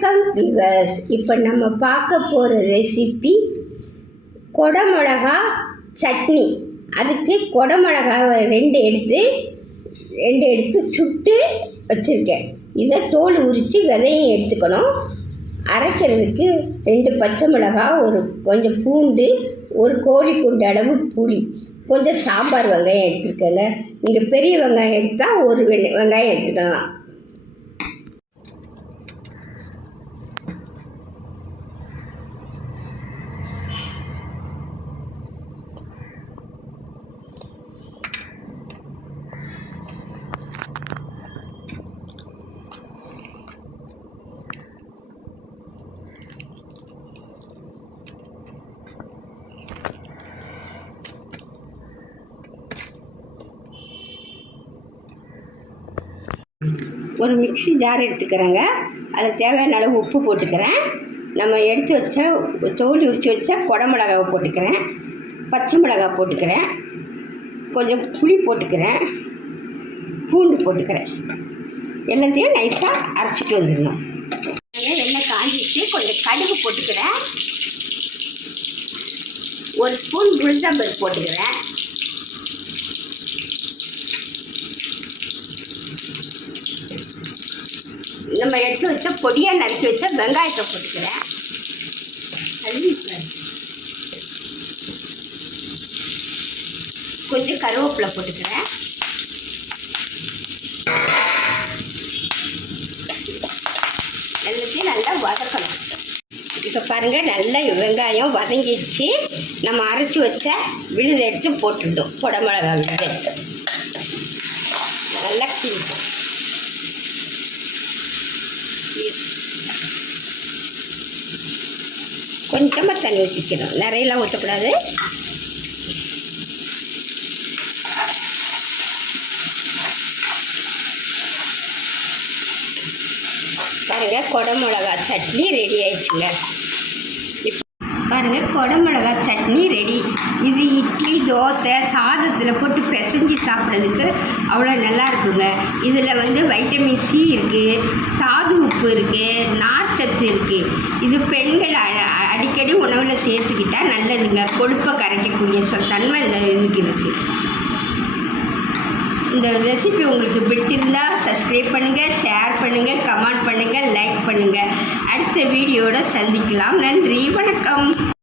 வணக்கம் விவர்ஸ் இப்போ நம்ம பார்க்க போகிற ரெசிபி கொடமிளகா சட்னி. அதுக்கு கொடமிளகா ரெண்டு எடுத்து ரெண்டு எடுத்து சுட்டு வச்சுருக்கேன். இதை தோல் உரித்து விதையும் எடுத்துக்கணும். அரைக்கிறதுக்கு ரெண்டு பச்சை மிளகா ஒரு கொஞ்சம் பூண்டு ஒரு கோழி குண்டு அளவு புளி. கொஞ்சம் சாம்பார் வெங்காயம் எடுத்துருக்கேங்க. நீங்கள் பெரிய வெங்காயம் எடுத்தால் ஒரு வெ- வெங்காயம் எடுத்துக்கலாம். ஒரு மிக்சி ஜார் எடுத்துக்கிறேங்க. அதில் தேவையான அளவு உப்பு போட்டுக்கிறேன். நம்ம எடுத்து வச்ச தோல் உரித்து வச்ச குடமிளகாவை போட்டுக்கிறேன். பச்சை மிளகாய் போட்டுக்கிறேன். கொஞ்சம் புளி போட்டுக்கிறேன். பூண்டு போட்டுக்கிறேன். எல்லாத்தையும் நைஸாக அரைச்சிட்டு வந்துடணும். எண்ணெய் காஞ்சிச்சு கொஞ்சம் கடுகு போட்டுக்கிறேன். ஒரு ஸ்பூன் உளுந்தம்பருப்பு போட்டுக்கிறேன். நம்ம எடுத்து வச்ச பொடியாக நறுக்கி வச்ச வெங்காயத்தை போட்டுக்கிறேன் கொஞ்சம் கருவேப்பிலை போட்டுக்கிறேன். எல்லாத்தையும் நல்லா வதக்கணும். இப்போ பாருங்கள் நல்லா வெங்காயம் வதங்கிடுச்சு. நம்ம அரைச்சி வச்ச விழுது எடுத்து போட்டுட்டோம். குடமிளகா விழுது எடுத்து. நல்லா கிண்டிட்டோம் கொஞ்சமாக தண்ணி ஊற்றிக்கணும் நிறையலாம் ஊற்றக்கூடாது பாருங்க குடமிளகா சட்னி ரெடி ஆயிடுச்சுங்க. பாருங்கள் பாருங்க குடமிளகா சட்னி ரெடி இது இட்லி தோசை சாதத்தில் போட்டு பிசைஞ்சு சாப்பிட்றதுக்கு அவ்வளோ நல்லா இருக்குங்க. இதில் வந்து வைட்டமின் சி இருக்குது தா உப்பு இருக்குது நார் சத்து இருக்குது இது பெண்கள் அடிக்கடி உணவில் சேர்த்துக்கிட்டால் நல்லதுங்க. கொழுப்பை கரைக்கக்கூடிய ச- தன்மை இந்த இதுக்கு இருக்குது இந்த ரெசிபி உங்களுக்கு பிடிச்சிருந்தா சப்ஸ்கிரைப் பண்ணுங்கள் ஷேர் பண்ணுங்கள் கமெண்ட் பண்ணுங்கள் லைக் பண்ணுங்கள் அடுத்த வீடியோட சந்திக்கலாம். நன்றி வணக்கம்.